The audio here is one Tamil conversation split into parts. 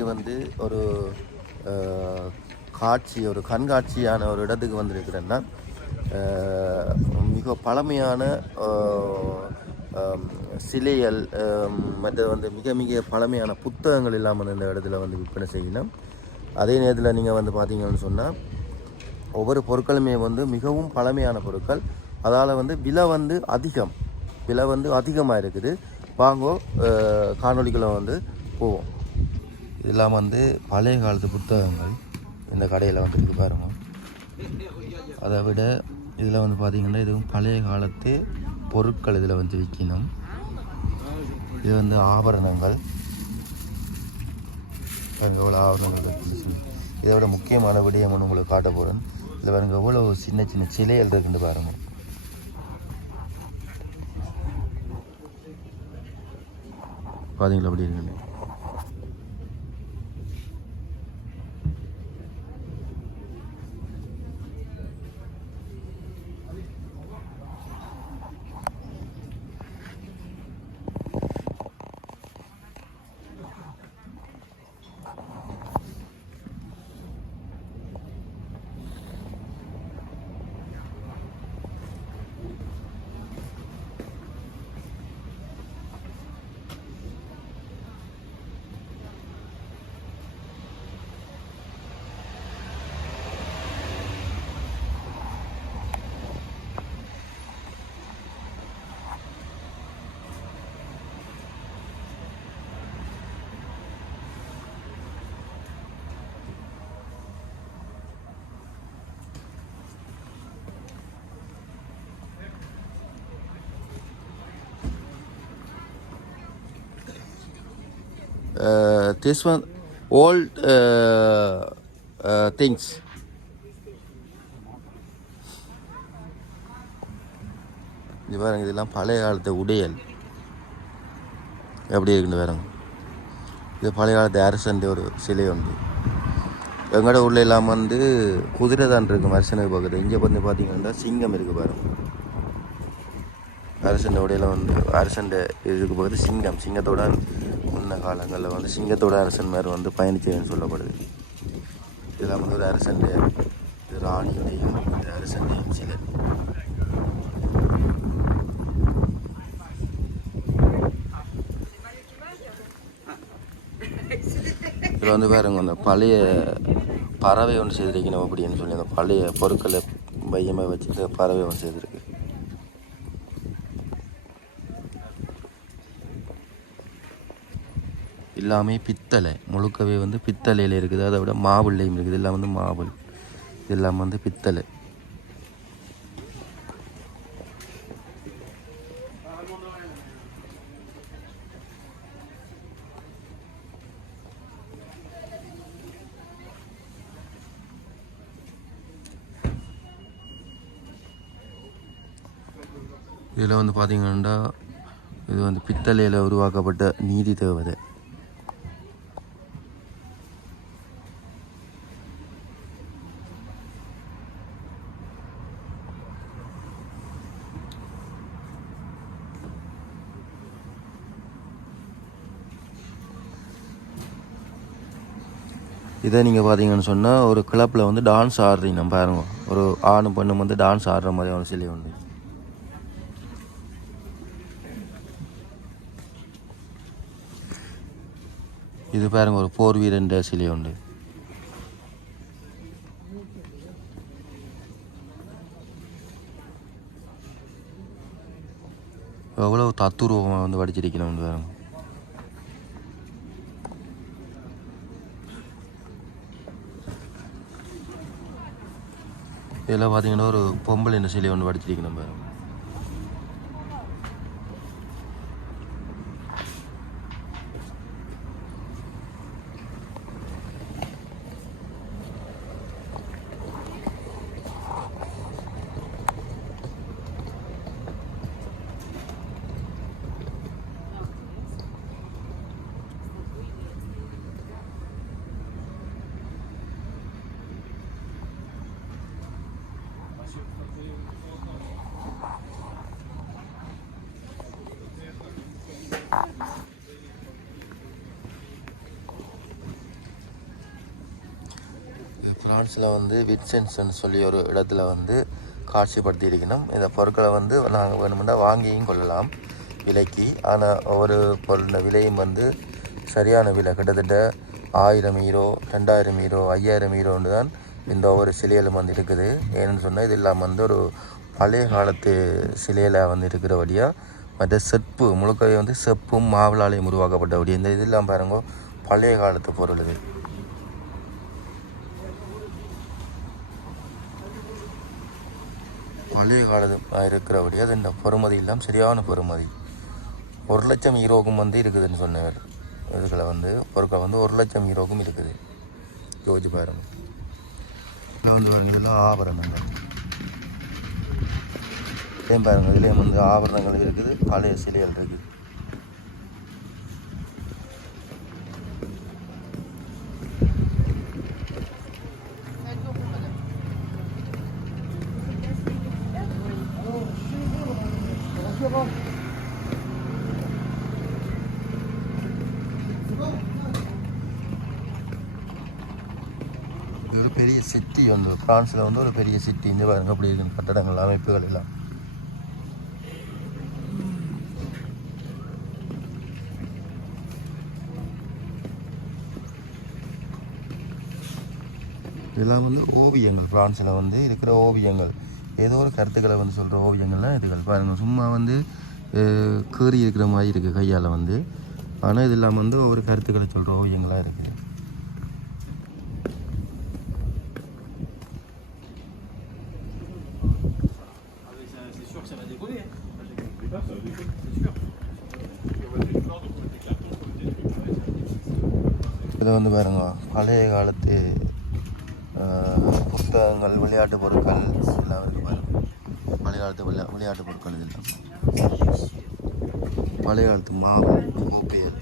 இது வந்து ஒரு காட்சி, ஒரு கண்காட்சியான ஒரு இடத்துக்கு வந்திருக்கிறேன்னா, மிக பழமையான சிலைகள், மற்ற வந்து மிக மிக பழமையான புத்தகங்கள் இல்லாமல் இந்த இடத்துல வந்து விற்பனை செய்யணும். அதே நேரத்தில் நீங்கள் வந்து பார்த்தீங்கன்னு சொன்னால், ஒவ்வொரு பொருட்களுமே வந்து மிகவும் பழமையான பொருட்கள். அதால் வந்து விலை வந்து அதிகமாக இருக்குது. வாங்கோ, காணொலிகளை வந்து போவோம். இதெல்லாம் வந்து பழைய காலத்து புத்தகங்கள் இந்த கடையில் வந்து இருக்கு பாருங்க. அதை விட இதில் வந்து பார்த்திங்கன்னா இதுவும் பழைய காலத்து பொருட்கள் இதில் வந்து விற்கணும். இது வந்து ஆபரணங்கள், எவ்வளோ ஆபரணங்கள். இதை விட முக்கியமான விடயம் ஒன்று உங்களுக்கு காட்ட போகிறேன். இதில் பாருங்க எவ்வளோ சின்ன சின்ன சிலைகள் இருக்குன்னு பாருங்க. பார்த்தீங்களா அப்படி இருக்குன்னு. This one old things. இது பாருங்க, இதெல்லாம் பழைய காலத்து உடையல் எப்படி இருக்குன்னு பாருங்க. இது பழைய காலத்து அரசன் ஒரு சிலை உண்டு. எங்களோட ஊரில் எல்லாம் வந்து குதிரை தான் இருக்குது அரசனுக்கு பக்கத்தில். இங்கே வந்து பார்த்தீங்கன்னா சிங்கம் இருக்குது பாருங்க. அரசன் உடையில வந்து அரசன் இதுக்கு பக்கத்தில் சிங்கத்தோட முன்ன காலங்களில் வந்து சிங்கத்தோட அரசன் மாதிரி வந்து பயணிச்சதுன்னு சொல்லப்படுது. இதெல்லாம் வந்து ஒரு அரசன் ராணியுடையும் அரசன்டையும் சிலை. இதில் வந்து பாருங்க, அந்த பழைய பறவை ஒன்று செய்திருக்கணும் அப்படின்னு சொல்லி அந்த பழைய பொருட்களை மையமாக வச்சுட்டு பறவை ஒன்று செய்திருக்கு. எல்லாமே பித்தளை, முழுக்கவே வந்து பித்தளையில் இருக்குது. அதை விட மாவுள்ளையும் இருக்குது. எல்லாம் வந்து மாவுள், இதெல்லாம் வந்து பித்தளை. இதில் வந்து பார்த்தீங்கன்னா இது வந்து பித்தளையில் உருவாக்கப்பட்ட நீதி தேவதை. இதை நீங்கள் பார்த்தீங்கன்னு சொன்னால் ஒரு கிளப்பில் வந்து டான்ஸ் ஆடுறீங்க பாருங்க. ஒரு ஆணும் பெண்ணும் வந்து டான்ஸ் ஆடுற மாதிரி ஒரு சிலை உண்டு. இது பாருங்க, ஒரு போர் வீரன் சிலை உண்டு. எவ்வளோ தத்துரூபமாக வந்து வடிச்சிருக்கணும் பாருங்க. இதெல்லாம் பார்த்தீங்கன்னா ஒரு பொம்பளை இந்த சிலை ஒன்று வடிச்சிருக்கணும் பாருங்க. ஃப்ரான்ஸில் வந்து வின்சென்ட்ஸ்ன்னு சொல்லி ஒரு இடத்துல வந்து காட்சிப்படுத்தி இருக்கணும். இந்த பொருட்களை வந்து நாங்கள் வேணுமெண்டா வாங்கியும் கொள்ளலாம் விலைக்கு. ஆனால் ஒவ்வொரு பொருளின் விலையும் வந்து சரியான விலை, கிட்டத்தட்ட 1000 யூரோ, 2000 யூரோ, 5000 யூரோன்னு தான் இந்த ஒவ்வொரு சிலையிலும் வந்து இருக்குது. ஏன்னு சொன்னால் இது இல்லாமல் வந்து ஒரு பழைய காலத்து சிலையில் வந்து இருக்கிறபடியாக மற்ற செப்பு முழுக்கவே வந்து செப்பும் மாவிளாலையும் உருவாக்கப்பட்டபடி இந்த இதெல்லாம் பாருங்க பழைய காலத்து பொருள். இது பழைய காலத்து இருக்கிறபடி அது இந்த பொறுமதி இல்லாமல் சரியான பொறுமதி 1,00,000 யூரோக்கும் வந்து இருக்குதுன்னு சொன்னவர். இதுகளை வந்து பொருட்கள் வந்து 1,00,000 யூரோக்கும் இருக்குது. யோசிச்சு பாருங்க. இதில் வந்து பாருங்க, இதெல்லாம் ஆபரணங்கள். இதே பாருங்க, இதுலேயும் வந்து ஆபரணங்கள் இருக்குது, பழைய சிலைகள் இருக்குது. இது ஒரு பெரிய சிட்டி வந்து ஃப்ரான்ஸில் வந்து ஒரு பெரிய சிட்டி. இந்த பாருங்க அப்படி இருக்கு கட்டடங்கள் அமைப்புகள் எல்லாம். இதெல்லாம் வந்து ஓவியங்கள், ஃப்ரான்ஸில் வந்து இருக்கிற ஓவியங்கள், ஏதோ ஒரு கருத்துக்களை வந்து சொல்கிற ஓவியங்கள்லாம் இதுகள் பாருங்கள். சும்மா வந்து கீறி இருக்கிற மாதிரி இருக்குது கையால் வந்து, ஆனால் இது இல்லாமல் வந்து ஒவ்வொரு கருத்துக்களை சொல்கிற ஓவியங்களாக இருக்குது. இதை வந்து பாருங்க, பழைய காலத்து புத்தகங்கள், விளையாட்டு பொருட்கள் எல்லாம் இருக்குது பாருங்க. பழைய காலத்து விளையாட்டு பொருட்கள் இதெல்லாம், பழைய காலத்து மாவு கோப்பையல்.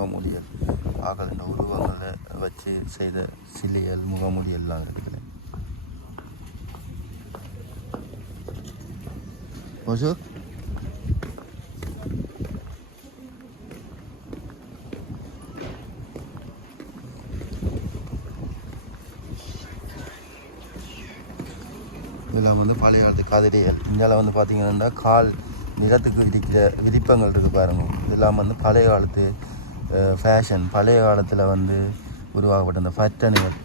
முகமூடியல் ஆகலின் உருவங்களை வச்சு செய்த சிலைகள், முகமூடியெல்லாம் இருக்குது. ஓசோ இதெல்லாம் வந்து பழைய காலத்து கதிரைகள். இந்தியாவில் வந்து பார்த்திங்கன்னா கால் நிலத்துக்கு விதிக்கிற விதிப்பங்கள் இருக்குது பாருங்க. இதெல்லாம் வந்து பழைய காலத்து ஃபேஷன், பழைய காலத்தில் வந்து உருவாக்கப்பட்ட அந்த ஃபட்டனுகள்.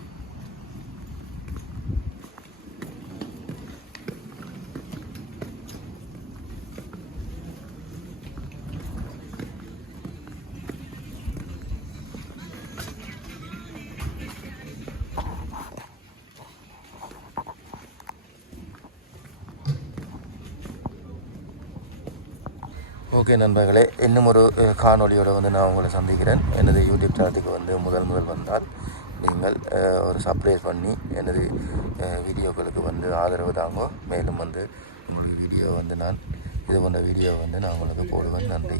ஓகே நண்பர்களே, இன்னும் ஒரு காணொலியோடு வந்து நான் உங்களை சந்திக்கிறேன். எனது யூடியூப் சேனலுக்கு வந்து முதல் வந்தால் நீங்கள் ஒரு சப்ஸ்கிரைப் பண்ணி எனது வீடியோக்களுக்கு வந்து ஆதரவு தாங்க. மேலும் வந்து உங்களுக்கு வீடியோ வந்து இது போன்ற வீடியோ வந்து நான் உங்களுக்கு போடுவேன். நன்றி.